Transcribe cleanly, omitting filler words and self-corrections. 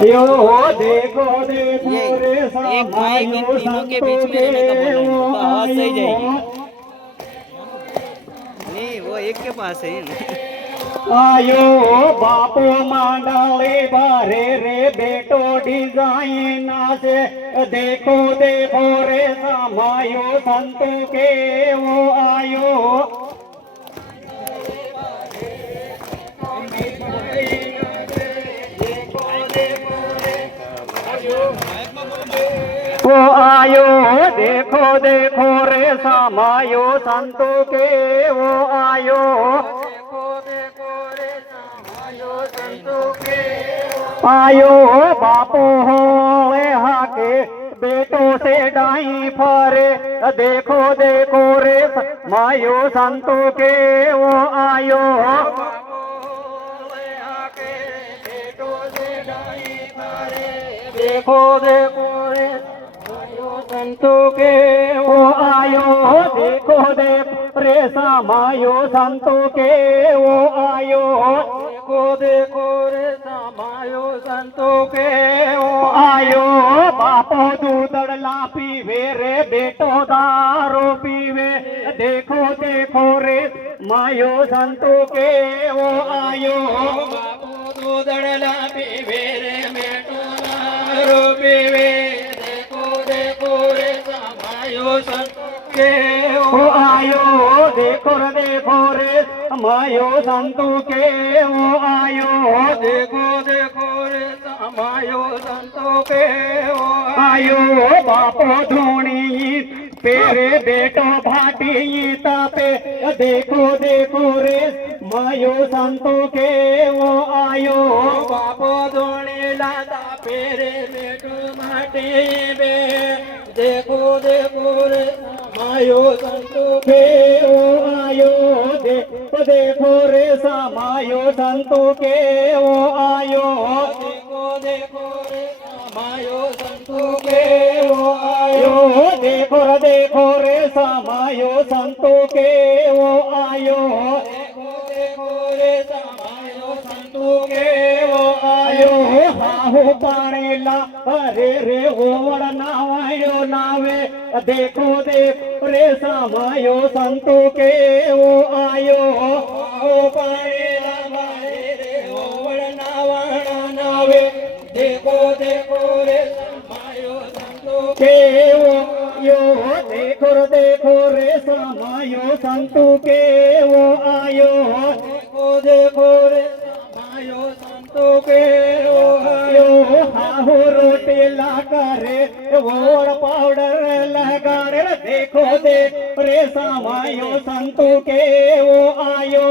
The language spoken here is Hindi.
यो देखो देखो रे एक माइक इन तीनों के बीच में रहने का बोला है, तो आवाज सही जाएगी। नहीं वो एक के पास है। आयो बापो मांडले बारे रे बेटो डिजाइन से देखो देखो रे समायो संतों के वो आयो वो आयो देखो देखो रे समायो संतों के वो आयो देखो देखो रे समायो संतों के आयो बापू हो यहाँ के बेटों से डाई फरे देखो देखो रे मायो संतों के वो आयो देखो देखो रे मायो संतों के वो आयो देखो देखो रे समायो संतों के वो आयो देखो देखो रे समायो संतों के वो आयो बापो दूधड़ला पीवे रे बेटो दारू पीवे देखो देखो रे मायो संतों के वो आयो बापो दूधड़ला पीवे रे बेटो दारू पीवे देखो देखो रे समायो संतों के वो आयो देखो रे मायो संतों के वो आयो देखो देखो रे समायो संतों के वो आयो बापो धोनी पेरे बेटो भाटी तापे देखो देखो रे मायो संतों के वो आयो बापो धोनी लाता पेरे बेटो भाटी बे देखो देखो रे मायो संतों के वो आयो देखो देखो रे समायो संतों के वो आयो देखो देखो रे समायो संतों के वो आयो देखो रे समायो संतों के वो आयो देखो देखो रे समायो संतों के वो आयो हाहू पाणेला अरे रे ओवड़ नावायो नावे देखो देखो रे समायो संतों के वो आयो ओ पाणेला मारे रे ओवड़ नावाना नावे देखो देखो रे समायो संतों के वो यो देखो रे समायो संतों के वो आयो देखो रे समायो संतों के वो आयो हाहू रोटी लगा रे वोड़ पाउडर लगा रे देखो रे समायो संतों के वो आयो